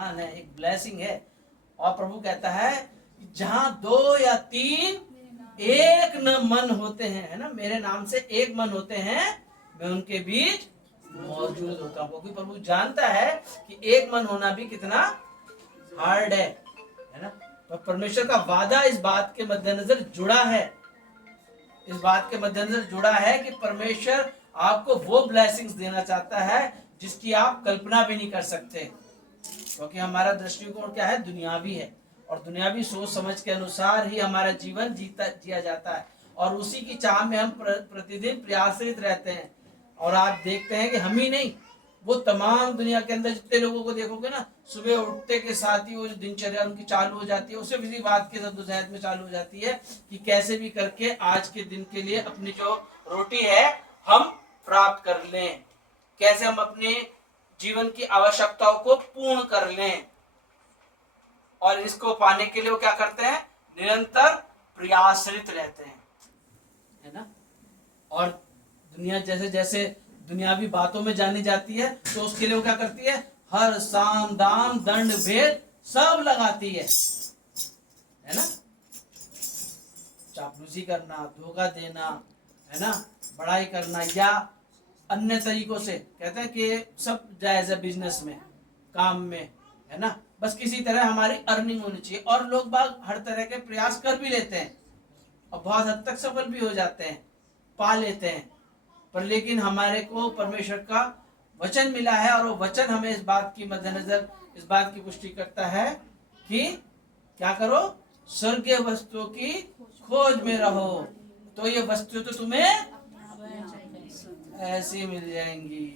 है, एक ब्लेसिंग है। और प्रभु कहता है जहां 2 या 3 एक न मन होते हैं, है ना, मेरे नाम से एक मन होते हैं, मैं उनके बीच मौजूद होता हूँ। क्योंकि प्रभु जानता है कि एक मन होना भी कितना हार्ड है ना। तो परमेश्वर का वादा इस बात के मद्देनजर जुड़ा है, इस बात के मद्देनजर जुड़ा है कि परमेश्वर आपको वो ब्लेसिंग्स देना चाहता है जिसकी आप कल्पना भी नहीं कर सकते। क्योंकि हमारा दृष्टिकोण क्या है, दुनियावी है, और दुनियावी सोच समझ के अनुसार ही हमारा जीवन जिया जाता है, और उसी की चाह में हम प्रतिदिन प्रयासरत रहते हैं। और आप देखते हैं कि हम ही नहीं, वो तमाम दुनिया के अंदर जितने लोगों को देखोगे ना, सुबह उठते के साथ ही वो जो दिनचर्या उनकी चालू हो जाती है, उससे किसी बात की जद्दोजहद में चालू हो जाती है कि कैसे भी करके आज के दिन के लिए अपनी जो रोटी है हम प्राप्त कर लें, कैसे हम अपने जीवन की आवश्यकताओं को पूर्ण कर लें। और इसको पाने के लिए वो क्या करते हैं, निरंतर प्रयासरत रहते हैं, है ना। और दुनिया जैसे जैसे दुनियावी बातों में जानी जाती है, तो उसके लिए वो क्या करती है, हर साम दाम दंड भेद सब लगाती है ना। चापलूसी करना, धोखा देना, है ना, बड़ाई करना, या अन्य तरीकों से कहते हैं कि सब जायज है बिजनेस में, काम में, है ना। बस किसी तरह हमारी अर्निंग होनी चाहिए, और लोग बाग हर तरह के प्रयास कर भी लेते हैं और बहुत हद तक सफल भी हो जाते हैं, पा लेते हैं। पर लेकिन हमारे को परमेश्वर का वचन मिला है, और वो वचन हमें इस बात की मद्देनजर इस बात की पुष्टि करता है कि क्या करो, स्वर्गीय वस्तुओं की खोज में रहो, तो ये वस्तु तो तुम्हें ऐसी मिल जाएंगी।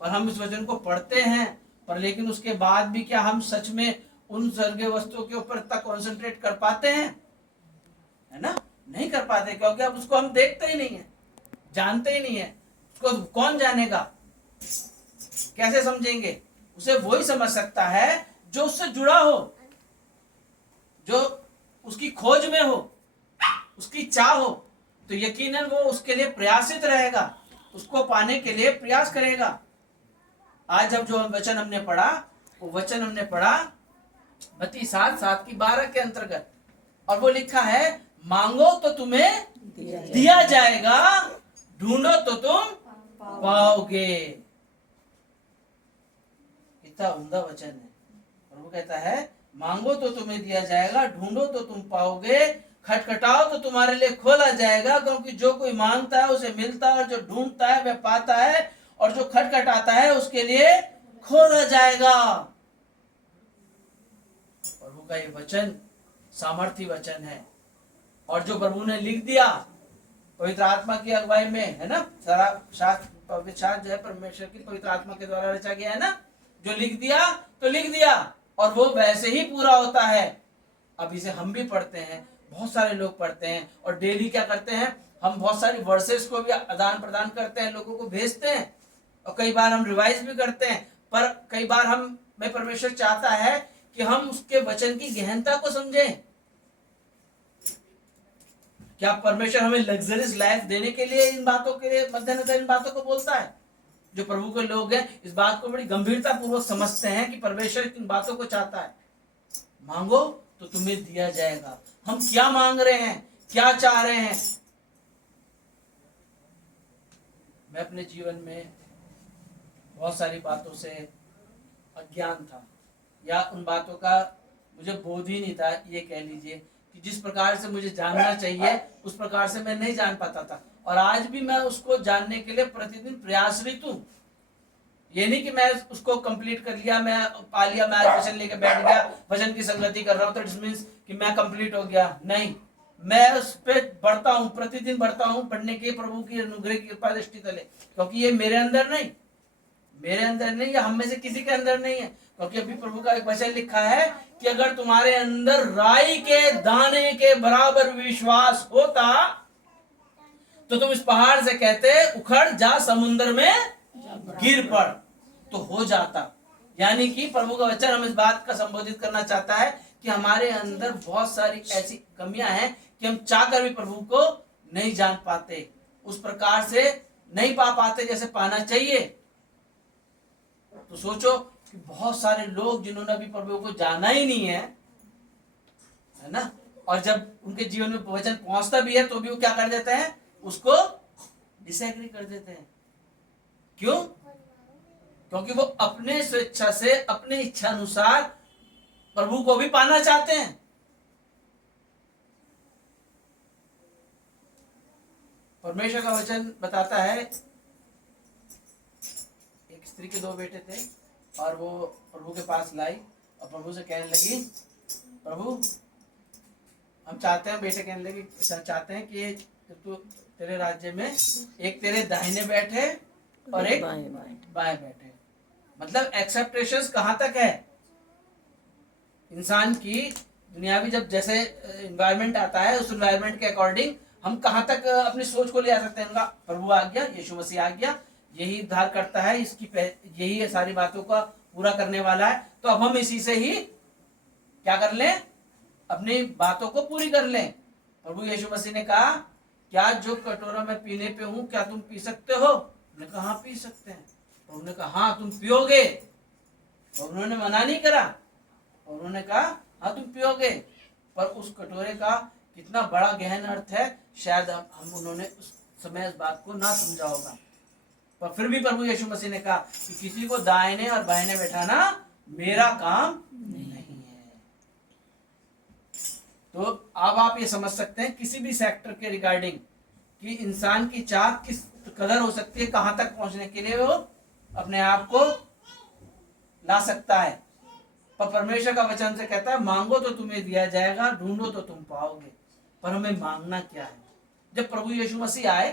पर हम इस वचन को पढ़ते हैं, पर लेकिन उसके बाद भी क्या हम सच में उन स्वर्गीय वस्तुओं के ऊपर तक कॉन्सेंट्रेट कर पाते हैं, है ना, नहीं कर पाते। क्योंकि अब उसको हम देखते ही नहीं है, जानते ही नहीं है। उसको कौन जानेगा, कैसे समझेंगे? उसे वही समझ सकता है जो उससे जुड़ा हो, जो उसकी खोज में हो, उसकी चाह हो। तो यकीनन वो उसके लिए प्रयासित रहेगा, उसको पाने के लिए प्रयास करेगा। आज जब जो वचन हमने पढ़ा, वो वचन हमने पढ़ा मत्ती 7:7-12 के अंतर्गत, और वो लिखा है, मांगो तो तुम्हें दिया जाएगा, ढूंढो तो तुम पाओगे। कितना उम्दा वचन है। और वो कहता है, मांगो तो तुम्हें दिया जाएगा, ढूंढो तो तुम पाओगे, खटखटाओ तो तुम्हारे लिए खोला जाएगा। क्योंकि जो कोई मांगता है उसे मिलता है, और जो ढूंढता है वह पाता है, और जो खटखटाता है उसके लिए खोला जाएगा। प्रभु का ये वचन सामर्थी वचन है, और जो प्रभु ने लिख दिया पवित्र आत्मा की अगुवाई में, है ना, सारा शास्त्र पवित्र शास्त्र जो है परमेश्वर की पवित्र आत्मा के द्वारा रचा गया है ना, जो लिख दिया तो लिख दिया, और वो वैसे ही पूरा होता है। अब इसे हम भी पढ़ते हैं, बहुत सारे लोग पढ़ते हैं, और डेली क्या करते हैं, हम बहुत सारी वर्सेस को भी आदान प्रदान करते हैं, लोगों को भेजते हैं, और कई बार हम रिवाइज भी करते हैं। पर कई बार मैं परमेश्वर चाहता है कि हम उसके वचन की गहनता को समझें। क्या परमेश्वर हमें लग्जरियस लाइफ देने के लिए इन बातों के लिए मद्देनजर इन बातों को बोलता है? जो प्रभु के लोग हैं इस बात को बड़ी गंभीरता पूर्वक समझते हैं कि परमेश्वर इन बातों को चाहता है। मांगो तो तुम्हें दिया जाएगा। हम क्या मांग रहे हैं, क्या चाह रहे हैं? मैं अपने जीवन में बहुत सारी बातों से अज्ञान था, या उन बातों का मुझे बोध ही नहीं था, ये कह लीजिए कि जिस प्रकार से मुझे जानना चाहिए उस प्रकार से मैं नहीं जान पाता था। और आज भी मैं उसको जानने के लिए प्रतिदिन प्रयासरत हूँ। ये नहीं कि मैं उसको कंप्लीट कर लिया, मैं पा लिया, मैं आज वचन लेके बैठ गया, वचन की संगति कर रहा हूँ तो इट मींस कि मैं कंप्लीट हो गया। नहीं, मैं उस पर बढ़ता हूँ, प्रतिदिन बढ़ता हूँ, बढ़ने के प्रभु की अनुग्रह की कृपा दृष्टि तले। क्योंकि ये मेरे अंदर नहीं, या हम में से किसी के अंदर नहीं है। क्योंकि अभी प्रभु का एक वचन लिखा है कि अगर तुम्हारे अंदर राई के दाने के बराबर विश्वास होता तो तुम इस पहाड़ से कहते उखड़ जा, समुद्र में गिर पड़, तो हो जाता। यानी कि प्रभु का वचन हम इस बात का संबोधित करना चाहता है कि हमारे अंदर बहुत सारी ऐसी कमियां हैं कि हम चाहकर भी प्रभु को नहीं जान पाते, उस प्रकार से नहीं पा पाते जैसे पाना चाहिए। तो सोचो कि बहुत सारे लोग जिन्होंने अभी प्रभु को जाना ही नहीं है ना, और जब उनके जीवन में वचन पहुंचता भी है तो भी वो क्या कर देते हैं, उसको डिसएग्री कर देते हैं। क्यों? क्योंकि वो अपने स्वेच्छा से, अपने इच्छा अनुसार प्रभु को भी पाना चाहते हैं। परमेश्वर का वचन बताता है, एक स्त्री के 2 बेटे थे और वो प्रभु के पास लाई और प्रभु से कहने लगी, प्रभु हम चाहते हैं, बेटे कहने लगे चाहते हैं कि तू तेरे राज्य में एक तेरे दाहिने बैठे और एक बाएं बैठे। मतलब एक्सेप्टेशंस कहाँ तक है? इंसान की दुनियावी जब जैसे एनवायरनमेंट आता है, उस एनवायरनमेंट के अकॉर्डिंग हम कहाँ तक अपनी सोच को ले आ सकते हैं। उनका प्रभु आ गया, यीशु मसीह आ गया, यही उद्धार करता है, इसकी यही सारी बातों का पूरा करने वाला है, तो अब हम इसी से ही क्या कर लें, अपनी बातों को पूरी कर लें। प्रभु यीशु मसीह ने कहा, क्या जो कटोरा मैं पीने पे हूं क्या तुम पी सकते हो? उन्होंने कहा हाँ पी सकते हैं। और उन्होंने कहा हाँ तुम पियोगे, और उन्होंने मना नहीं करा, और उन्होंने कहा हाँ तुम पियोगे। पर उस कटोरे का कितना बड़ा गहन अर्थ है, शायद हम उन्होंने उस समय इस बात को ना समझा होगा। पर फिर भी प्रभु यीशु मसीह ने कहा कि किसी को दाहिने और बाहिने बैठाना मेरा काम नहीं है। तो अब आप ये समझ सकते हैं किसी भी सेक्टर के रिगार्डिंग कि इंसान की चाह किस कदर हो सकती है, कहां तक पहुंचने के लिए वो अपने आप को ला सकता है। पर परमेश्वर का वचन से कहता है, मांगो तो तुम्हें दिया जाएगा, ढूंढो तो तुम पाओगे। पर हमें मांगना क्या है? जब प्रभु यीशु मसीह आए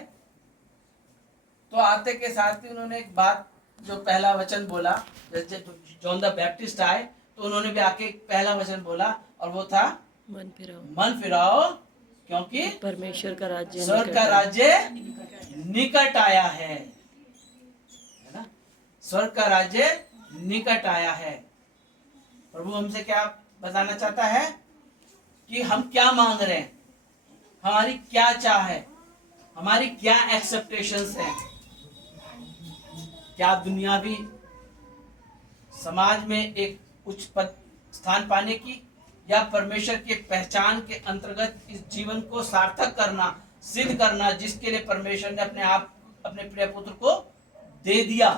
तो आते के साथ ही उन्होंने एक बात, जो पहला वचन बोला, जैसे जॉन द बैप्टिस्ट आए तो उन्होंने भी आके पहला वचन बोला, और वो था मन फिराओ क्योंकि परमेश्वर का राज्य, स्वर्ग का राज्य निकट आया है ना। स्वर्ग का राज्य निकट आया है। प्रभु हमसे क्या बताना चाहता है कि हम क्या मांग रहे हैं, हमारी क्या चाह है, हमारी क्या एक्सपेक्टेशंस हैं। क्या दुनियावी समाज में एक उच्च पद स्थान पाने की, या परमेश्वर की पहचान के अंतर्गत इस जीवन को सार्थक करना, सिद्ध करना, जिसके लिए परमेश्वर ने अपने प्रिय पुत्र को दे दिया।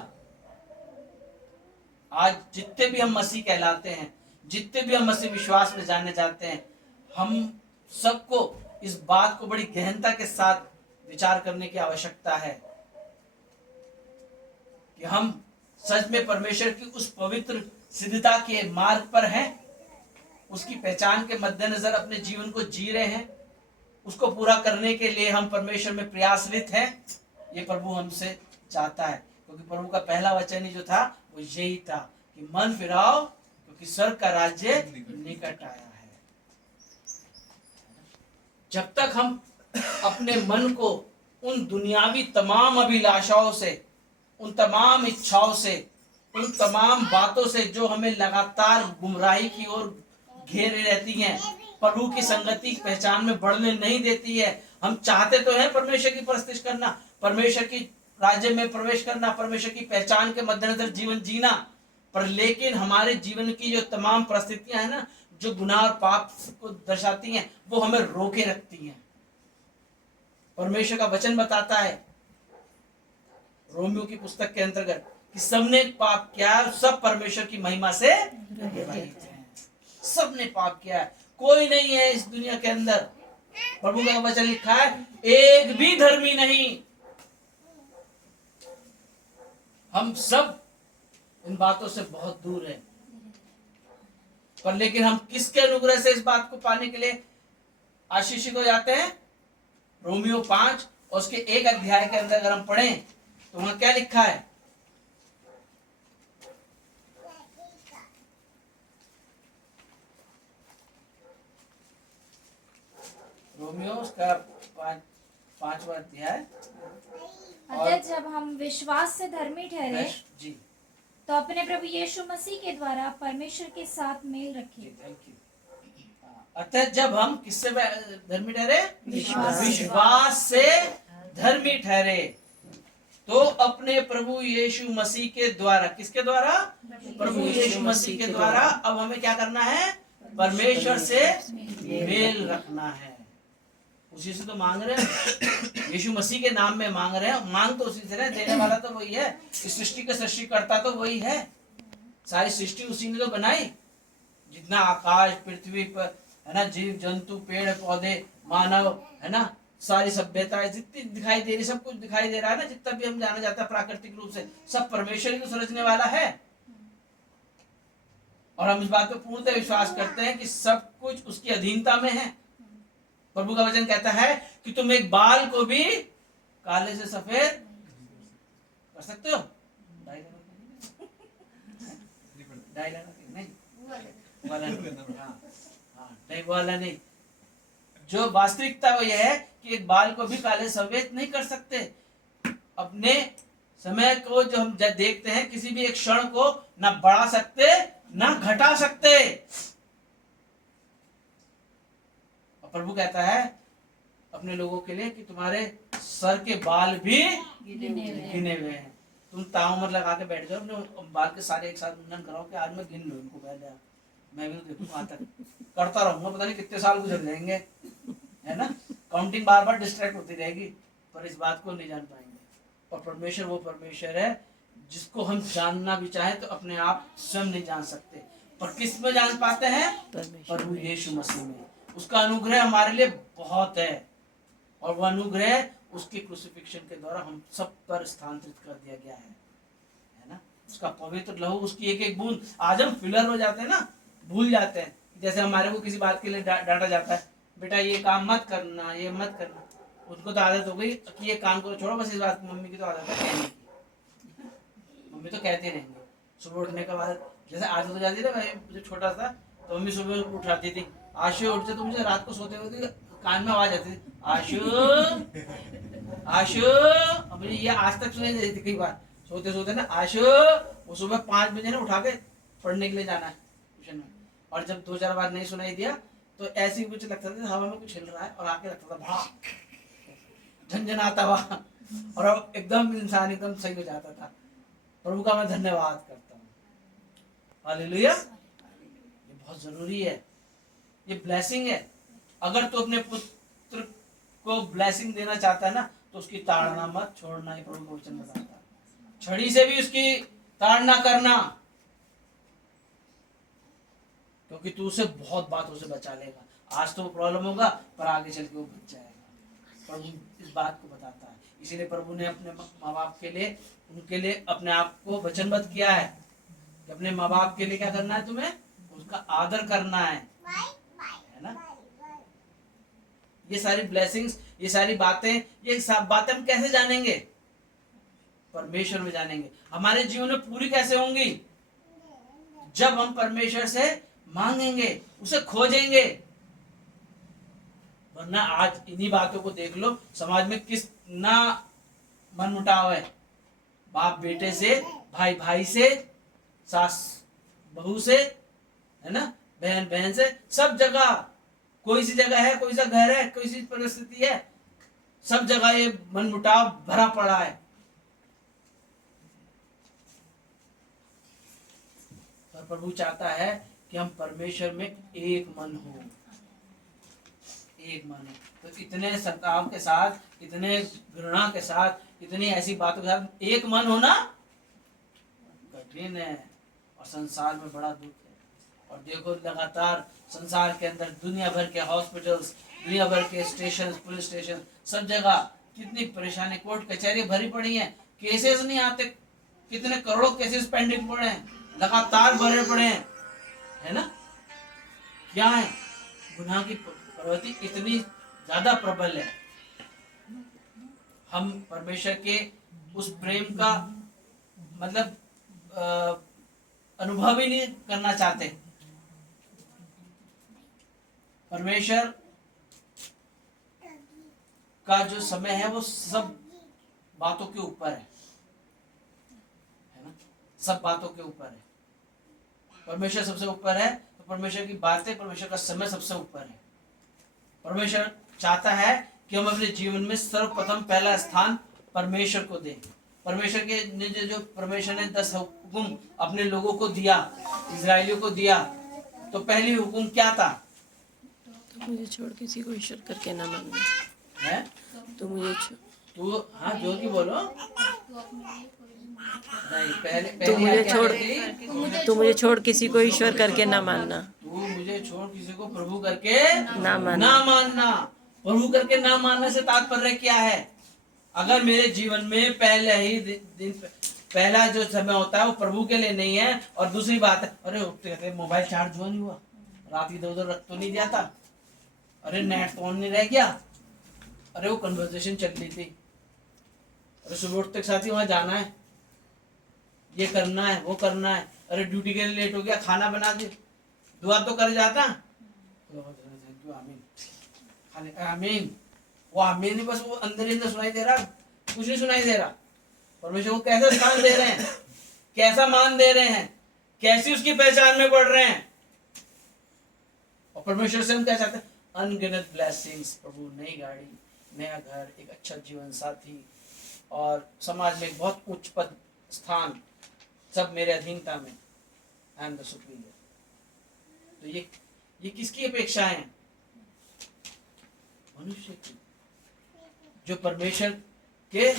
आज जितने भी हम मसीह कहलाते हैं, जितने भी हम मसीह विश्वास में जाने जाते हैं, हम सबको इस बात को बड़ी गहनता के साथ विचार करने की आवश्यकता है कि हम सच में परमेश्वर की उस पवित्र सिद्धता के मार्ग पर हैं, उसकी पहचान के मद्देनजर अपने जीवन को जी रहे हैं, उसको पूरा करने के लिए हम परमेश्वर में प्रयासरत हैं। ये प्रभु हमसे चाहता है, क्योंकि प्रभु का पहला वचन ही जो था वो यही था कि मन फिराओ क्योंकि स्वर्ग का राज्य निकट आया है। जब तक हम अपने मन को उन दुनियावी तमाम अभिलाषाओं से, उन तमाम इच्छाओं से, उन तमाम बातों से जो हमें लगातार गुमराही की ओर घेरे रहती हैं, प्रभु की संगति की पहचान में बढ़ने नहीं देती है। हम चाहते तो हैं परमेश्वर की परस्तिश करना, परमेश्वर की राज्य में प्रवेश करना, परमेश्वर की पहचान के मद्देनजर जीवन जीना, पर लेकिन हमारे जीवन की जो तमाम परिस्थितियां हैं ना, जो गुनाह और पाप को दर्शाती हैं, वो हमें रोके रखती हैं। परमेश्वर का वचन बताता है रोमियो की पुस्तक के अंतर्गत कि सबने पाप किया, सब परमेश्वर की महिमा से रहित हैं। सबने पाप किया है, कोई नहीं है इस दुनिया के अंदर। प्रभु का वचन लिखा है, एक भी धर्मी नहीं। हम सब इन बातों से बहुत दूर हैं, पर लेकिन हम किसके अनुग्रह से इस बात को पाने के लिए आशीषित हो जाते हैं? रोमियो 5 और उसके 1 अध्याय के अंदर अगर हम पढ़ें तो वहां क्या लिखा है? रोमियो उसका 5वां अध्याय। अतः जब हम विश्वास से धर्मी ठहरे जी, तो अपने प्रभु यीशु मसीह के द्वारा परमेश्वर के साथ मेल रखे। अतः जब हम किससे धर्मी ठहरे? विश्वास विश्वास से धर्मी ठहरे। तो अपने प्रभु यीशु मसीह के द्वारा, किसके द्वारा? प्रभु यीशु मसीह के द्वारा अब हमें क्या करना है? परमेश्वर से मेल रखना है। उसी से तो मांग रहे हैं, यीशु मसीह के नाम में मांग रहे हैं। मांग तो उसी से रहे, देने वाला तो वही है, इस सृष्टि का सृष्टिकर्ता तो वही है, सारी सृष्टि उसी ने तो बनाई। जितना आकाश पृथ्वी पर है ना, जीव जंतु पेड़ पौधे मानव है ना, सारी सभ्यताएं जितनी दिखाई दे रही, सब कुछ दिखाई दे रहा है ना, जितना भी हम जाना जाता है प्राकृतिक रूप से, सब परमेश्वर ही तो संरचने वाला है। और हम इस बात पे पूर्णतः विश्वास करते हैं कि सब कुछ उसकी अधीनता में है। प्रभु का वचन कहता है कि तुम एक बाल को भी काले से सफेद कर सकते हो। नहीं वाला नहीं, जो वास्तविकता वो यह है कि एक बाल को भी काले सफेद नहीं कर सकते। अपने समय को जो हम देखते हैं, किसी भी एक क्षण को ना बढ़ा सकते ना घटा सकते। और प्रभु कहता है अपने लोगों के लिए कि तुम्हारे सर के बाल भी गिने हुए हैं। तुम ताउमर लगा के बैठ जाओ, अपने बाल के सारे एक साथ मुंडन कराओ कि आज मैं गिन लूं इनको, पहले मैं भी तो देखूं, वहां तक करता रहूंगा, पता नहीं कितने साल गुजर जाएंगे, है ना। काउंटिंग बार बार डिस्ट्रैक्ट होती रहेगी, पर इस बात को नहीं जान पाएंगे। और परमेश्वर वो परमेश्वर है जिसको हम जानना भी चाहें तो अपने आप स्वयं नहीं जान सकते, पर किस में जान पाते हैं? प्रभु यीशु मसीह में। उसका अनुग्रह हमारे लिए बहुत है, और वह अनुग्रह उसके क्रूसिफिक्शन के द्वारा हम सब पर स्थानांतरित कर दिया गया है ना। उसका पवित्र लहू, उसकी एक एक बूंद। आज हम फिलर हो जाते हैं ना, भूल जाते हैं। जैसे हमारे को किसी बात के लिए डांटा जाता है, बेटा ये काम मत करना, ये मत करना। उनको तो आदत हो गई कि ये काम को छोड़ो, बस इस बात। मम्मी की तो आदत है कहने की, मम्मी तो कहते रहेंगे। सुबह उठने के बाद जैसे आदत हो जाती है ना, जब छोटा था तो मम्मी सुबह उठाती थी, आशु उठ जा। तो मुझे रात को सोते हुए कान में आवाज आती थी, आशु आशु। अब ये आज तक सुनाई देती थी कई बार सोते सोते ना, आशु। वो सुबह 5 बजे ना उठा के पढ़ने के लिए जाना है ट्यूशन में। और जब 2-4 बार नहीं सुनाई दिया तो ऐसे ही कुछ लगता था हवा में कुछ हिल रहा है, और आके लगता था भा झंझनाता हुआ, और अब एकदम इंसान एकदम सही हो जाता था। प्रभु का मैं धन्यवाद करता हूँ। हालेलुया। ये बहुत जरूरी है, ये ब्लेसिंग है। अगर तू अपने पुत्र को ब्लेसिंग देना चाहता है ना, तो उसकी ताड़ना मत छोड़ना, ही प्रभु का वचन बताता है। छड़ी से भी उसकी ताड़ना करना, क्योंकि तू उसे बहुत बातों से बचा लेगा। आज तो वो प्रॉब्लम होगा, पर आगे चल के वो बच जाएगा। प्रभु इस बात को बताता है। इसीलिए प्रभु ने अपने माँ बाप के लिए, उनके लिए अपने आप को वचनबद्ध किया है कि अपने माँ बाप के लिए क्या करना है, तुम्हें उसका आदर करना है ना। ये सारी ब्लेसिंग्स, ये सारी बातें, ये सब बातें हम कैसे जानेंगे? परमेश्वर में जानेंगे। हमारे जीवन में पूरी कैसे होंगी? जब हम परमेश्वर से मांगेंगे, उसे खोजेंगे। वरना आज इन्हीं बातों को देख लो, समाज में किस ना मनमुटाव है, बाप बेटे से, भाई भाई से, सास बहू से, है ना, बहन बहन से, सब जगह। कोई सी जगह है, कोई सा घर है, कोई सी परिस्थिति है, सब जगह ये मनमुटाव भरा पड़ा है। पर प्रभु चाहता है कि हम परमेश्वर में एक मन हो, एक मन हो। तो इतने सताव के साथ, इतने घृणा के साथ, इतनी ऐसी बातों के साथ एक मन होना कठिन है, और संसार में बड़ा दुख है। और देखो लगातार संसार के अंदर दुनिया भर के हॉस्पिटल्स, दुनिया भर के स्टेशन, पुलिस स्टेशन, सब जगह कितनी परेशानी, कोर्ट कचहरी भरी पड़ी हैं, केसेस नहीं आते। कितने करोड़ों केसेस पेंडिंग पड़े हैं, लगातार भरे पड़े हैं, है ना। क्या है? गुनाह की प्रवृत्ति इतनी ज्यादा प्रबल है। हम परमेश्वर के उस प्रेम का मतलब अनुभव ही नहीं करना चाहते। परमेश्वर का जो समय है वो सब बातों के ऊपर है ना, सब बातों के ऊपर है। परमेश्वर सबसे ऊपर है, तो परमेश्वर की बातें, परमेश्वर का समय सबसे ऊपर है। परमेश्वर चाहता है कि हम अपने जीवन में सर्वप्रथम पहला स्थान परमेश्वर को दें। परमेश्वर के ने जो परमेश्वर ने 10 हुक्म अपने लोगों को दिया, इजरायलियों को दिया, तो पहली हुक्म क्या था? तो मुझे छोड़ किसी को ईश्वर करके ना मानना है तो मुझे तू, हाँ जोर की बोलो। नहीं, पहले तो मुझे आज्ञा छोड़ क्या थी? तो मुझे छोड़ किसी को ईश्वर करके ना मानना तू मुझे छोड़ किसी को प्रभु करके ना मानना। ना मानना। प्रभु करके ना मानने से तात्पर्य क्या है? अगर मेरे जीवन में पहले ही दिन पहला जो समय होता है वो प्रभु के लिए नहीं है, और दूसरी बात है, अरे कहते मोबाइल चार्ज हुआ नहीं हुआ, रात इधर उधर रख तो नहीं दिया था, अरे नेट तो ऑन नहीं रह गया, अरे वो कन्वर्सेशन चल रही थी, अरे सुबह उठते के साथ ही वहां जाना है, ये करना है, वो करना है, अरे ड्यूटी के लिए लेट हो गया, खाना बना दे, दुआ तो कर जाता। थैंक यू, आमीन, आमीन। वो आमीन ही बस वो अंदर ही अंदर सुनाई दे रहा, कुछ नहीं सुनाई दे रहा। परमेश्वर को कैसा स्थान दे रहे हैं, कैसा मान दे रहे हैं, कैसी उसकी पहचान में बढ़ रहे हैं। और परमेश्वर से हम क्या चाहते हैं? अनगिनत ब्लेसिंग्स, प्रभु, नई गाड़ी, नया घर, एक अच्छा जीवन साथी, और समाज में एक बहुत उच्च पद स्थान, सब मेरे अधीनता में। I am the superior. तो ये किसकी अपेक्षा है? मनुष्य की, जो परमेश्वर के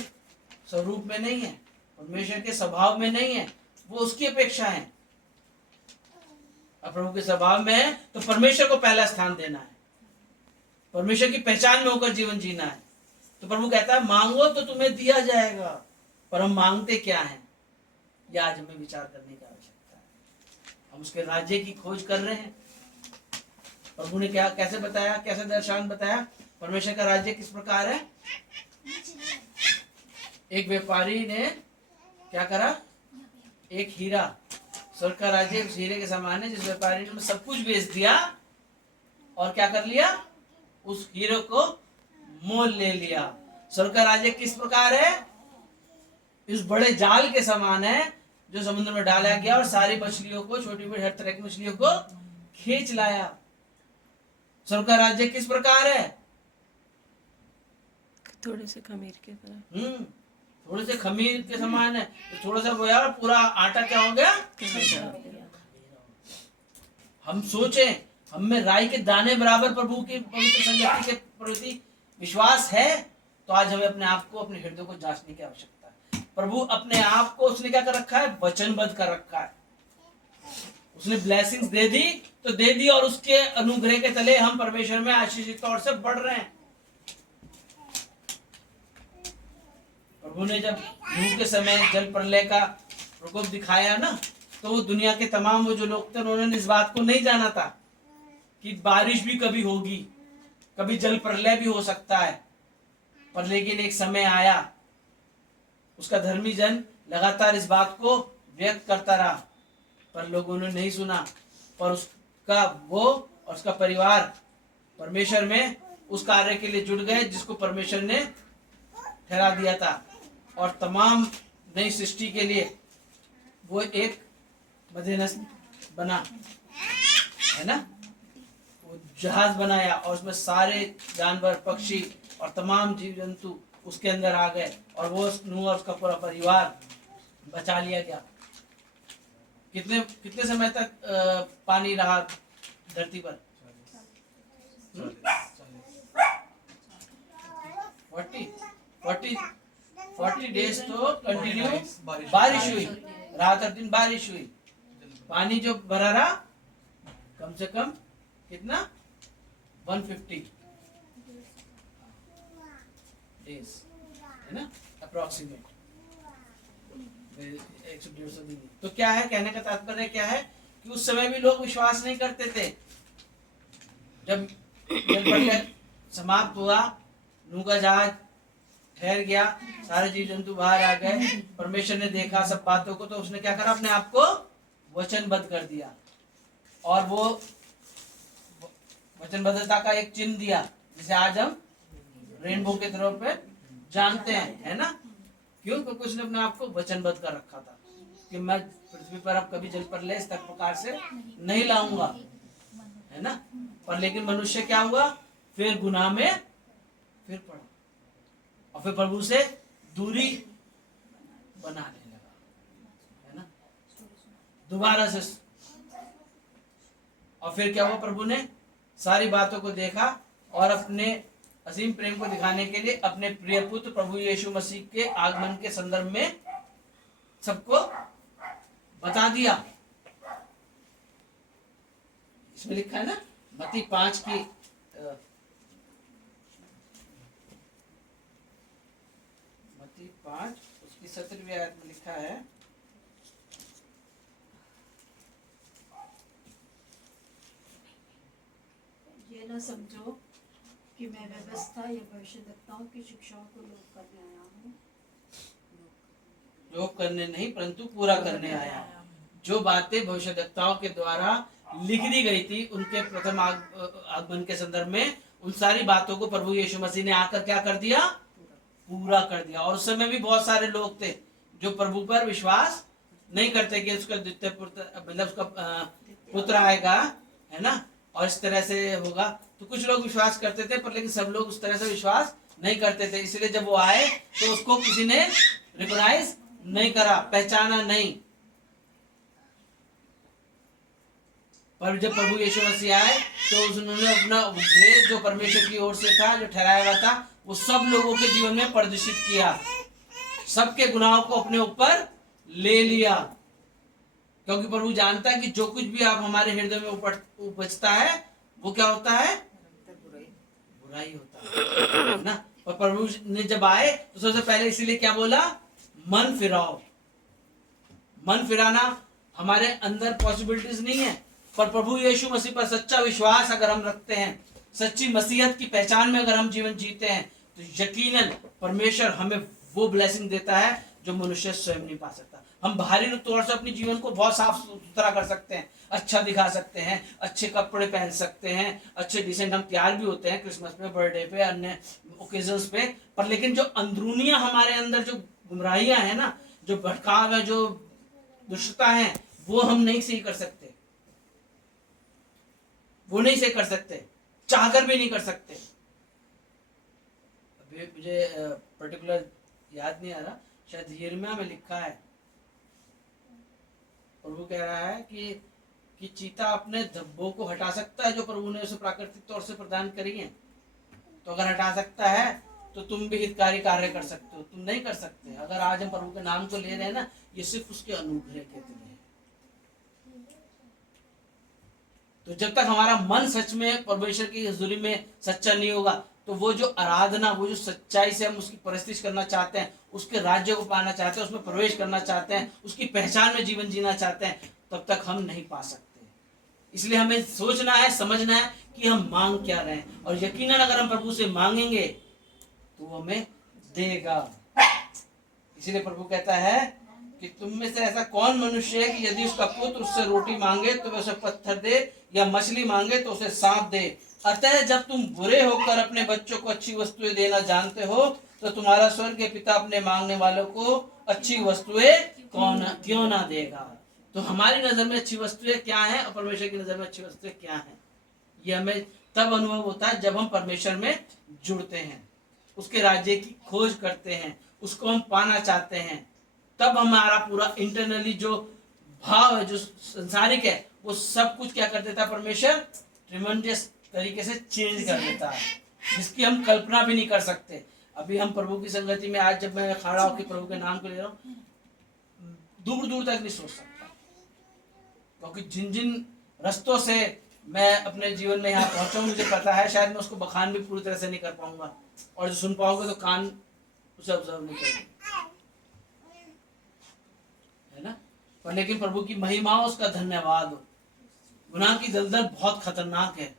स्वरूप में नहीं है, परमेश्वर के स्वभाव में नहीं है, वो उसकी अपेक्षा है। अब प्रभु के स्वभाव में है तो परमेश्वर को पहला स्थान देना है, परमेश्वर की पहचान में होकर जीवन जीना है। तो प्रभु कहता है मांगो तो तुम्हें दिया जाएगा, पर हम मांगते क्या है, यह आज हमें विचार करने की आवश्यकता है। हम उसके राज्य की खोज कर रहे हैं। प्रभु ने क्या कैसे बताया, कैसे दर्शन बताया? परमेश्वर का राज्य किस प्रकार है? एक व्यापारी ने क्या करा? एक हीरा, स्वर्ग का राज्य उस हीरे के समान है, जिस व्यापारी ने सब कुछ बेच दिया और क्या कर लिया? उस हीरे को मोल ले लिया। स्वर्ग का राज्य किस प्रकार है? इस बड़े जाल के समान है जो समुद्र में डाला गया और सारी मछलियों को, छोटी बड़ी हर तरह की मछलियों को खींच लाया। स्वर्ग का राज्य किस प्रकार है? थोड़े से खमीर के तरह। थोड़े से खमीर के समान है। तो थोड़ा सा बोया पूरा आटा क्या हो गया? हम सोचें, हम में राई के दाने बराबर प्रभु की पवित्र संगति के प्रति विश्वास है, तो आज हमें अपने आप को, अपने हृदय को जांचने की आवश्यकता है। प्रभु अपने आप को उसने क्या कर रखा है? वचनबद्ध कर रखा है। उसने ब्लेसिंग्स दे दी तो दे दी, और उसके अनुग्रह के तले हम परमेश्वर में आशीषित तौर से बढ़ रहे हैं। प्रभु ने जब नूह के समय जल प्रलय का प्रकोप दिखाया ना, तो वो दुनिया के तमाम वो जो लोग थे उन्होंने इस बात को नहीं जाना था कि बारिश भी कभी होगी, कभी जल प्रलय भी हो सकता है। पर लेकिन एक समय आया, उसका धर्मी जन लगातार इस बात को व्यक्त करता रहा, पर लोगों ने नहीं सुना। पर उसका वो और उसका परिवार परमेश्वर में उस कार्य के लिए जुड़ गए जिसको परमेश्वर ने ठहरा दिया था, और तमाम नई सृष्टि के लिए वो एक मध्यस्थ बना, है ना? वो जहाज बनाया और उसमें सारे जानवर, पक्षी और तमाम जीव जंतु उसके अंदर आ गए, और वो नूह और उसका पूरा परिवार बचा लिया गया। कितने समय तक पानी रहा धरती पर? 40 डेज तो कंटिन्यू बारिश हुई, रात और दिन बारिश हुई। पानी जो भरा रहा कम से कम कितना? 150 डेज, है ना, अप्रोक्सीमेट 150 दिन। तो क्या है, कहने का तात्पर्य क्या है कि उस समय भी लोग विश्वास नहीं करते थे। जब जल प्रलय समाप्त हुआ, नूह का जहाज ठहर गया, सारे जीव जंतु बाहर आ गए, परमेश्वर ने देखा सब बातों को, तो उसने क्या करा? अपने आप को वचनबद्ध कर दिया, और वो वचनबद्धता का एक चिन्ह दिया, जिसे आज हम रेनबो के तौर पे जानते हैं, है ना? क्यों? क्योंकि उसने अपने आप को वचनबद्ध कर रखा था कि मैं पृथ्वी पर अब कभी जल प्रलय इस प्रकार से नहीं लाऊंगा, है ना? पर लेकिन मनुष्य क्या हुआ? फिर गुनाह में फिर पड़ा, और फिर प्रभु से दूरी बनाने लगा, है ना। दोबारा से और फिर क्या हुआ, प्रभु ने सारी बातों को देखा और अपने असीम प्रेम को दिखाने के लिए अपने प्रिय पुत्र प्रभु यीशु मसीह के आगमन के संदर्भ में सबको बता दिया। इसमें लिखा है ना, मत्ती 5 की मत्ती 5 उसकी 17वीं आयत में लिखा है, ये न समझो कि मैं व्यवस्था या भविष्यद्वक्ताओं की शिक्षाओं को लोप करने आया हूँ। लोप करने नहीं परंतु पूरा करने आया। जो बातें भविष्यद्वक्ताओं के द्वारा लिख दी गई थी उनके प्रथम आगमन के संदर्भ में, उन सारी बातों को प्रभु यीशु मसीह ने आकर क्या कर दिया, पूरा कर दिया। और उस समय भी बहुत सारे लोग थे जो प्रभु पर विश्वास नहीं करते कि उसका द्वितीय पुत्र मतलब उसका पुत्र आएगा, है ना, और इस तरह से होगा। तो कुछ लोग विश्वास करते थे पर लेकिन सब लोग उस तरह से विश्वास नहीं करते थे। इसलिए जब वो आए तो उसको किसी ने रिकॉग्नाइज नहीं करा, पहचाना नहीं। पर जब प्रभु यीशु मसीह आए तो उन्होंने अपना ग्रेस जो परमेश्वर की ओर से था, जो ठहराया हुआ था, वो सब लोगों के जीवन में प्रदर्शित किया, सबके गुनाहों को अपने ऊपर ले लिया। क्योंकि प्रभु जानता है कि जो कुछ भी आप हमारे हृदय में उपजता है वो क्या होता है, बुराई होता है ना। और प्रभु ने जब आए तो सबसे पहले इसीलिए क्या बोला, मन फिराओ। मन फिराना हमारे अंदर पॉसिबिलिटीज नहीं है, पर प्रभु यीशु मसीह पर सच्चा विश्वास अगर हम रखते हैं, सच्ची मसीहत की पहचान में अगर हम जीवन जीते हैं, तो यकीनन परमेश्वर हमें वो ब्लेसिंग देता है जो मनुष्य स्वयं नहीं पा सकता। हम बाहरी तौर से अपने जीवन को बहुत साफ सुथरा कर सकते हैं, अच्छा दिखा सकते हैं, अच्छे कपड़े पहन सकते हैं, अच्छे डिसेंट हम तैयार भी होते हैं क्रिसमस पे, बर्थडे पे, अन्य ओकेजन्स पे, पर लेकिन जो अंदरूनियां हमारे अंदर जो गुमराहियां हैं ना, जो भटकाव है, जो दुष्टता है, वो हम नहीं सही कर सकते, वो नहीं सही कर सकते, चाहकर भी नहीं कर सकते। अभी मुझे पर्टिकुलर याद नहीं आ रहा, शायद यिर्मयाह में लिखा है, प्रभु कह रहा है कि चीता अपने धब्बों को हटा सकता है जो प्रभु ने उसे प्राकृतिक तौर से प्रदान करी है। तो अगर हटा सकता है तो तुम भी हितकारी कार्य कर सकते हो, तुम नहीं कर सकते। अगर आज हम प्रभु के नाम को ले रहे हैं ना, ये सिर्फ उसके अनुग्रह के लिए है। तो जब तक हमारा मन सच में परमेश्वर की हजूरी में सच्चा नहीं होगा, तो वो जो आराधना, वो जो सच्चाई से हम उसकी परस्तिश करना चाहते हैं, उसके राज्य को पाना चाहते हैं, उसमें प्रवेश करना चाहते हैं, उसकी पहचान में जीवन जीना चाहते हैं, तब तक हम नहीं पा सकते। इसलिए हमें सोचना है, समझना है कि हम मांग क्या रहे हैं, और यकीनन अगर हम प्रभु से मांगेंगे तो वो हमें देगा। इसीलिए प्रभु कहता है कि तुम में से ऐसा कौन मनुष्य है कि यदि उसका पुत्र उससे रोटी मांगे तो वह उसे पत्थर दे, या मछली मांगे तो उसे सांप दे। अतः जब तुम बुरे होकर अपने बच्चों को अच्छी वस्तुएं देना जानते हो, तो तुम्हारा स्वर्ग के पिता अपने मांगने वालों को अच्छी वस्तुएं क्यों ना देगा। तो हमारी नजर में अच्छी वस्तुएं क्या है और परमेश्वर की नजर में अच्छी वस्तुएं क्या है, ये हमें तब अनुभव होता है जब हम परमेश्वर में जुड़ते हैं, उसके राज्य की खोज करते हैं, उसको हम पाना चाहते हैं। तब हमारा पूरा इंटरनली जो भाव है, जो संसारिक है, वो सब कुछ क्या कर देता है, परमेश्वर ट्रिमेंडस तरीके से चेंज कर देता है, जिसकी हम कल्पना भी नहीं कर सकते। अभी हम प्रभु की संगति में आज जब मैं खड़ा होकर प्रभु के नाम को ले रहा हूँ, दूर दूर तक नहीं सोच सकता, क्योंकि जिन जिन रस्तों से मैं अपने जीवन में यहाँ पहुंचा हूँ, मुझे पता है शायद मैं उसको बखान भी पूरी तरह से नहीं कर पाऊंगा, और जो सुन पाओगे तो कान उसे ऑब्जर्व नहीं करेंगे, है ना। पर लेकिन प्रभु की महिमा हो, उसका धन्यवाद हो। गुनाह की दलदल बहुत खतरनाक है,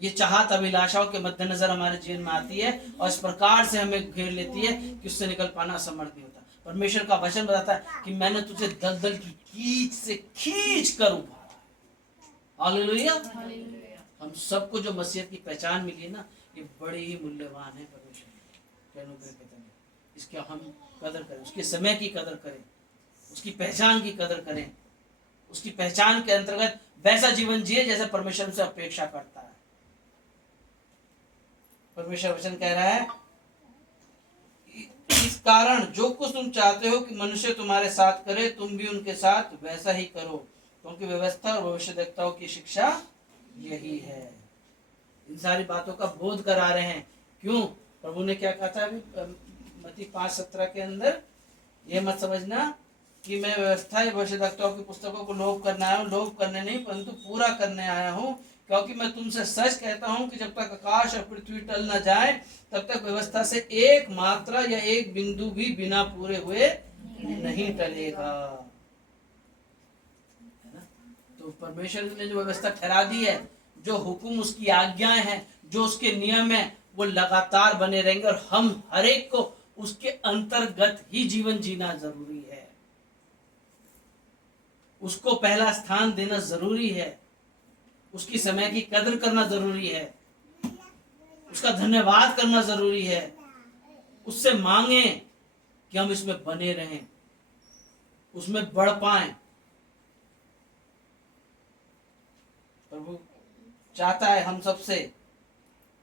ये चाहत अभिलाषाओं के मद्देनजर हमारे जीवन में आती है और इस प्रकार से हमें घेर लेती है कि उससे निकल पाना असमर्थ नहीं होता। परमेश्वर का वचन बताता है कि मैंने तुझे दलदल की कीच से खींच कर उभारा। हालेलुया। हम सबको जो मसीहत की पहचान मिली है ना, ये बड़ी ही मूल्यवान है परमेश्वर के अनुग्रह के तहत। इसकी हम कदर करें, उसके समय की कदर करें, उसकी पहचान की कदर करें, उसकी पहचान के अंतर्गत वैसा जीवन जिए जैसे परमेश्वर से अपेक्षा करता है। परमेश्वर वचन कह रहा है इस कारण जो कुछ तुम चाहते हो कि मनुष्य तुम्हारे साथ करे, तुम भी उनके साथ वैसा ही करो, क्योंकि व्यवस्था और भविष्यद्वक्ताओं की शिक्षा यही है। इन सारी बातों का बोध करा रहे हैं। क्यों? प्रभु ने क्या कहा था अभी मत्ती 5:17 के अंदर, ये मत समझना कि मैं व्यवस्था या भविष्यद्वक्ताओं की पुस्तकों को लोप करने आया हूँ। लोप करने नहीं, परंतु पूरा करने आया हूँ, क्योंकि मैं तुमसे सच कहता हूँ कि जब तक आकाश और पृथ्वी टल न जाए, तब तक व्यवस्था से एक मात्रा या एक बिंदु भी बिना पूरे हुए नहीं टलेगा। है ना? तो परमेश्वर ने जो व्यवस्था ठहरा दी है, जो हुक्म उसकी आज्ञाएं हैं, जो उसके नियम है, वो लगातार बने रहेंगे और हम हर एक को उसके अंतर्गत ही जीवन जीना जरूरी है। उसको पहला स्थान देना जरूरी है, उसकी समय की कदर करना जरूरी है, उसका धन्यवाद करना जरूरी है, उससे मांगे कि हम इसमें बने रहें, उसमें बढ़ पाएं। प्रभु चाहता है हम सबसे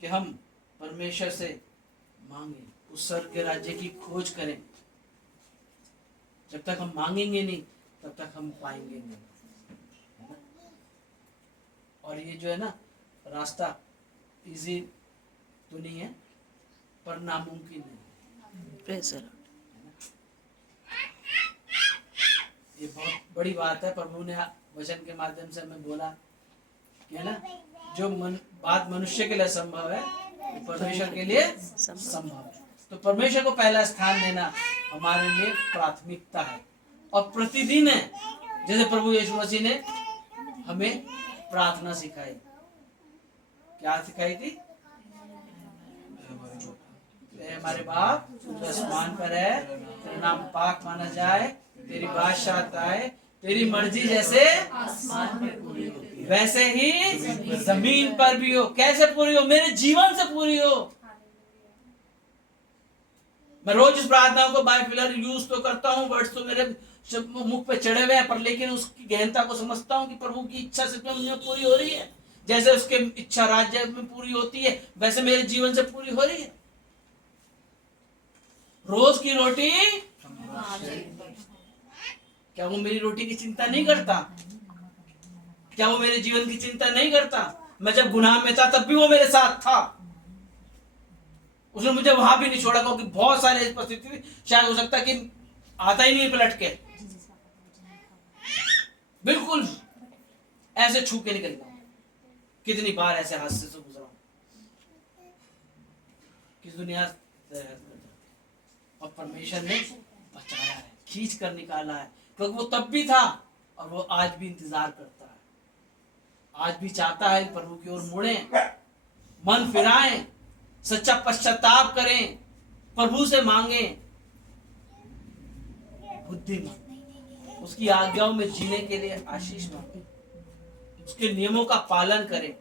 कि हम परमेश्वर से मांगे, उस स्वर्ग के राज्य की खोज करें। जब तक हम मांगेंगे नहीं, तब तक हम पाएंगे नहीं। है ना? और ये जो है ना रास्ता इजी तो नहीं है, पर नामुमकिन नहीं। Praise the Lord. ये बहुत बड़ी बात है। प्रभु ने वचन के माध्यम से हमें बोला कि ना जो बात मनुष्य के लिए संभव है, वो परमेश्वर के लिए संभव है। तो परमेश्वर को पहला स्थान देना हमारे लिए प्राथमिकता है। और प्रतिदिन है, जैसे प्रभु यीशु मसीह ने हमें प्रार्थना सिखाई। क्या सिखाई थी? हमारे बाप जो आसमान पर है, तेरा नाम पाक माना जाए, तेरी बादशाहत आए, तेरी मर्जी जैसे आसमान में पूरी होती है, वैसे ही जमीन पर भी हो। कैसे पूरी हो? मेरे जीवन से पूरी हो। मैं रोज इस प्रार्थना को बाय फिलर यूज तो करता हूँ, वर्ड्स तो मेरे मुख पे चढ़े हुए हैं, पर लेकिन उसकी गहनता को समझता हूँ कि प्रभु की इच्छा से मुझे पूरी हो रही है। जैसे उसके इच्छा राज्य में पूरी होती है, वैसे मेरे जीवन से पूरी हो रही है। रोज की रोटी, क्या वो मेरी रोटी की चिंता नहीं करता? क्या वो मेरे जीवन की चिंता नहीं करता? मैं जब गुनाह में था तब भी वो मेरे साथ था। उसने मुझे वहां भी नहीं छोड़ा, क्योंकि बहुत सारे परिस्थिति शायद हो सकता कि आता ही नहीं पलट के, बिल्कुल ऐसे छू के निकल गया। कितनी बार ऐसे हादसे से गुजरा हूं, किस दुनिया से, और परमेश्वर ने बचाया है, खींच कर निकाला है। क्योंकि वो तब भी था और वो आज भी इंतजार करता है, आज भी चाहता है प्रभु की ओर मुड़ें, मन फिराएं, सच्चा पश्चाताप करें, प्रभु से मांगें, बुद्धि मांगे, उसकी आज्ञाओं में जीने के लिए आशीष मांगे, उसके नियमों का पालन करें।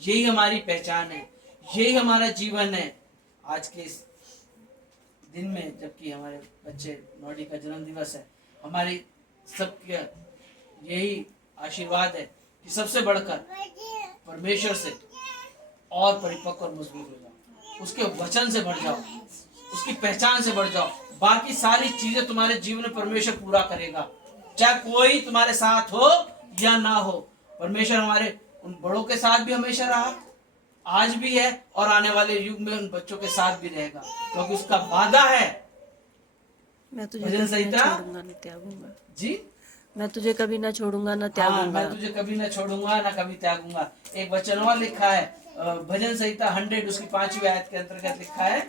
यही हमारी पहचान है, यही हमारा जीवन है। आज के इस दिन में, जबकि हमारे बच्चे नौडी का जन्म दिवस है, हमारी सबके यही आशीर्वाद है कि सबसे बढ़कर परमेश्वर से और परिपक्व और मजबूत हो जाओ, उसके वचन से बढ़ जाओ, उसकी पहचान से बढ़ जाओ। बाकी सारी चीजें तुम्हारे जीवन में परमेश्वर पूरा करेगा, चाहे कोई तुम्हारे साथ हो या ना हो। परमेश्वर हमारे उन बड़ों के साथ भी हमेशा रहा, आज भी है, और आने वाले युग में उन बच्चों के साथ भी रहेगा, क्योंकि उसका वादा है। मैं तुझे भजन कभी संहिता? ना छोड़ूंगा न त्यागूंगा। जी, मैं तुझे कभी ना छोड़ूंगा न हाँ, त्यागूंगा। मैं तुझे कभी ना छोड़ूंगा ना कभी त्यागूंगा। एक वचन और लिखा है, भजन संहिता 100 उसकी 5वीं आयत के अंतर्गत लिखा है,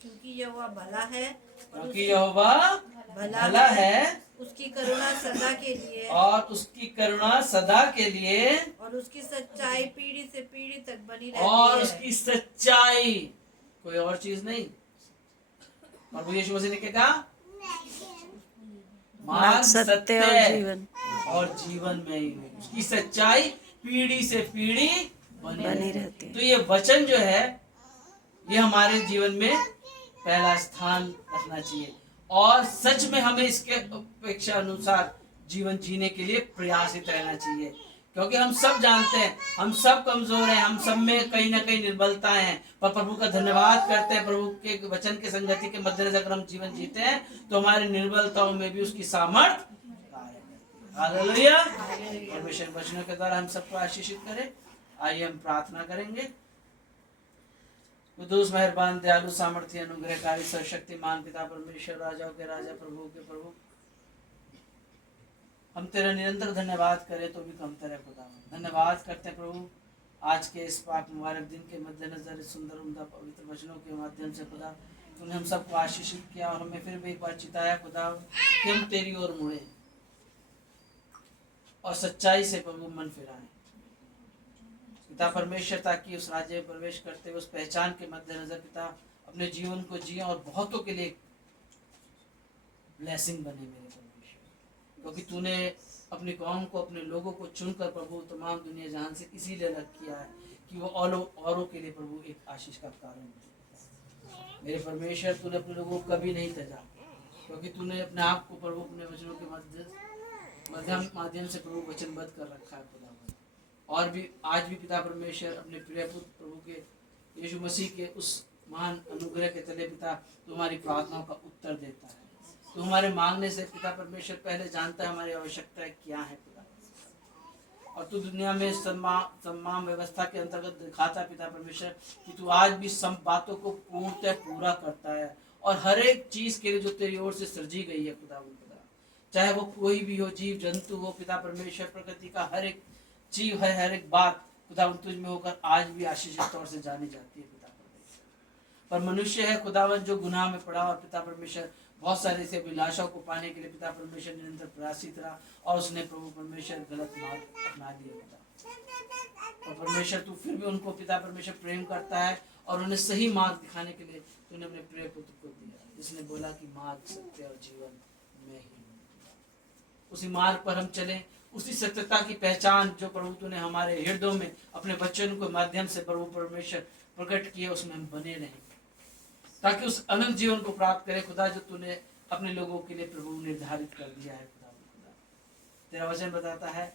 क्योंकि यहोवा भला है क्योंकि यहोवा भला है, उसकी करुणा सदा के लिए, और उसकी करुणा सदा के लिए, और उसकी सच्चाई पीढ़ी से पीढ़ी तक बनी रहती और है। उसकी सच्चाई, कोई और चीज नहीं। प्रभु यीशु मसीह ने क्या कहा? मार्ग, सत्य और जीवन, और जीवन में ही उसकी सच्चाई पीढ़ी से पीढ़ी बनी रहती है। तो ये वचन जो है, ये हमारे जीवन में पहला स्थान रखना चाहिए, और सच में हमें इसके अपेक्षा अनुसार जीवन जीने के लिए प्रयासित रहना चाहिए। क्योंकि हम सब जानते हैं हम सब कमजोर हैं, हम सब में कहीं ना कहीं निर्बलता है। पर प्रभु का धन्यवाद करते हैं, प्रभु के वचन के संगति के मद्देनजर अगर हम जीवन जीते हैं तो हमारी निर्बलताओं में भी उसकी सामर्थ कार्य करती है। हालेलुया। परमेश्वर वचनों के द्वारा हम सबको आशीषित करे। आइए हम प्रार्थना करेंगे। कुदूस मेहरबान दयालु सामर्थ्य अनुग्रहकारी सर्वशक्तिमान पिता परमेश्वर, राजाओं के राजा, प्रभु के प्रभु, हम तेरा निरंतर धन्यवाद करें तो भी कम तेरे खुदा। धन्यवाद करते हैं प्रभु आज के इस पाक मुबारक दिन के मद्देनजर इस सुंदर उम्दा पवित्र वचनों के माध्यम से खुदा तूने हम सबको आशीषित किया और हमें फिर भी एक बार चिताया खुदा कि हम तेरी ओर मुड़े और सच्चाई से प्रभु मन फिराएं पिता परमेश्वर, ताकि उस राज्य में प्रवेश करते हुए उस पहचान के मद्देनजर पिता अपने जीवन को जिए और बहुतों के लिए ब्लेसिंग बने मेरे परमेश्वर। क्योंकि तूने अपनी कौम को, अपने लोगों को चुनकर प्रभु तमाम दुनिया जहान से इसीलिए अलग किया है कि वो औरों के लिए प्रभु एक आशीष का कारण हो। मेरे परमेश्वर, तूने अपने लोगों को कभी नहीं तजा, क्योंकि तूने अपने आप को प्रभु अपने वचनों के माध्यम से प्रभु वचनबद्ध कर रखा है खुदा। और भी आज भी पिता परमेश्वर अपने प्रिय पुत्र प्रभु के यीशु मसीह के उस महान अनुग्रह के तले पिता तुम्हारी प्रार्थनाओं का उत्तर देता है। तो हमारे मांगने से पिता परमेश्वर पहले जानता है हमारी आवश्यकताएं क्या है पिता, और तू दुनिया में तमाम व्यवस्था के अंतर्गत दिखाता है पिता परमेश्वर कि तू आज भी सब बातों को पूर्णतः पूरा करता है और हर एक चीज के लिए जो तेरी ओर से सृजी गई है खुदा, चाहे वो कोई भी हो, जीव जंतु हो पिता परमेश्वर, प्रकृति का हर एक चीज है, हर एक बात खुदा तुझ में होकर आज भी आशीषित तौर से जानी जाती है पिता परमेश्वर। पर मनुष्य है खुदावन जो गुनाह में पड़ा और पिता परमेश्वर बहुत सारे ऐसे अभिलाषाओं को पाने के लिए पिता परमेश्वर निरंतर प्रयासित रहा और उसने प्रभु परमेश्वर गलत मार्ग अपना दिया पिता। और परमेश्वर तू फिर भी उनको पिता परमेश्वर प्रेम करता है और उन्हें सही मार्ग दिखाने के लिए तूने अपने प्रिय पुत्र को दिया, जिसने बोला कि मार्ग, सत्य और जीवन मैं ही हूँ। उसी मार्ग पर हम चलें, उसी सत्यता की पहचान जो प्रभु तूने हमारे हृदयों में अपने वचन के माध्यम से प्रभु परमेश्वर प्रकट किए, उसमें हम बने रहें ताकि उस अनंत जीवन को प्राप्त करें खुदा जो तूने अपने लोगों के लिए प्रभु निर्धारित कर दिया है खुदा। तेरा वचन बताता है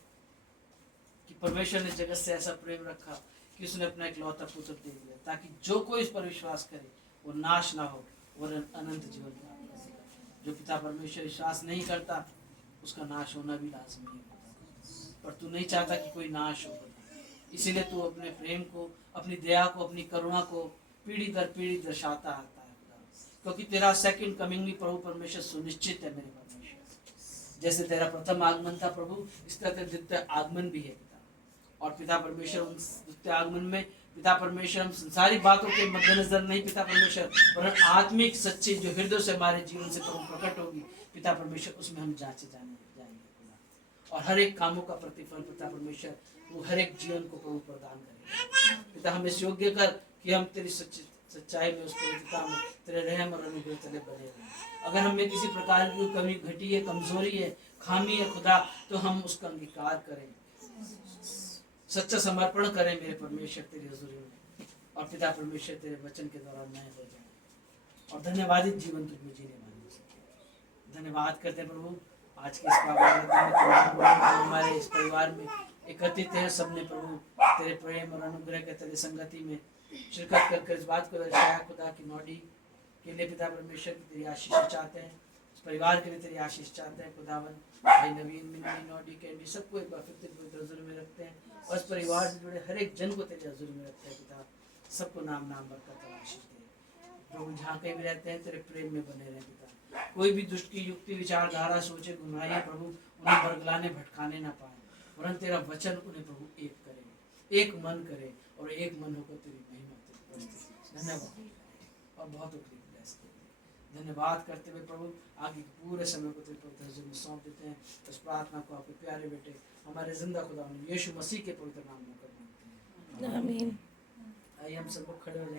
कि परमेश्वर ने जगत से ऐसा प्रेम रखा कि उसने अपना इकलौता पुत्र दे दिया ताकि जो कोई इस पर विश्वास करे वो नाश ना हो और अनंत जीवन प्राप्त करे। जो पिता परमेश्वर विश्वास नहीं करता उसका नाश होना भी लाजमी है, पर तू नहीं चाहता कि कोई नाश हो। इसीलिए तू अपने प्रेम को, अपनी दया को, अपनी करुणा को पीढ़ी दर पीढ़ी दर्शाता आता है, क्योंकि तेरा सेकंड कमिंग भी प्रभु परमेश्वर सुनिश्चित है मेरे परमेश्वर। जैसे तेरा प्रथम आगमन था प्रभु, इस तरह द्वितीय आगमन भी है पिता। और पिता परमेश्वर उन द्वितीय आगमन में पिता परमेश्वर हम संसारिक बातों के मद्देनजर नहीं पिता परमेश्वर, पर आत्मिक सच्ची जो हृदय से हमारे जीवन से प्रभु प्रकट होगी पिता परमेश्वर, उसमें हम जांचे जाएंगे और हर एक कामों का प्रतिफल पिता परमेश्वर वो हर एक जीवन को प्रभु प्रदान करेगा। पिता हमें योग्य कर कि हम तेरी सच्चाई में, उस पवित्रता में, तेरे रहम और अनुग्रह तले बने रहें। अगर हमें किसी प्रकार की कमी, घटी है, कमजोरी है, खामी है खुदा, तो हम उसका अंगीकार करें, सच्चा समर्पण करें मेरे परमेश्वर तेरी हुजूरी में, और पिता परमेश्वर तेरे वचन के द्वारा नए हो जाए और धन्यवादित जीवन तुझमें जीने वाले सके। धन्यवाद करते हैं प्रभु आज के इस हमारे इस परिवार में एकत्रित है, सबने प्रभु तेरे प्रेम और अनुग्रह के तेरे संगति में शिरकत कर इस बात को दर्शाया खुदा की नौडी के लिए पिता परमेश्वर की तेरी आशीष चाहते हैं, इस परिवार के लिए तेरी आशीष चाहते हैं खुदावन। भाई नवीन, मिन्नी, नौडी, कैंडी सबको एक बार फिर तेरे हजूर में रखते हैं और इस परिवार से जुड़े हर एक जन को तेरे हजूर में रखते हैं पिता। सबको नाम नाम बरकत और आशीष दे प्रभु, जहाँ कहीं भी रहते हैं तेरे प्रेम में बने रहे पिता। कोई भी दुष्ट की युक्ति, विचारधारा, सोचे, गुमराही प्रभु उन्हें बरगलाने भटकाने ना पाए, वरन तेरा वचन उन्हें प्रभु एक करे, एक मन करे और एक मन होकर तेरी महिमा तेरी प्रस्तुति। धन्यवाद और बहुत ब्लेस करते, धन्यवाद करते हुए प्रभु आगे के पूरे समय को तेरे पवित्र हजूर में सौंप देते हैं। इस प्रार्थना को आपके प्यारे बेटे हमारे जिंदा खुदा यीशु मसीह के पवित्र नाम में कर मांगते हैं, आमीन। आइए हम सब लोग खड़े हो जाएंगे।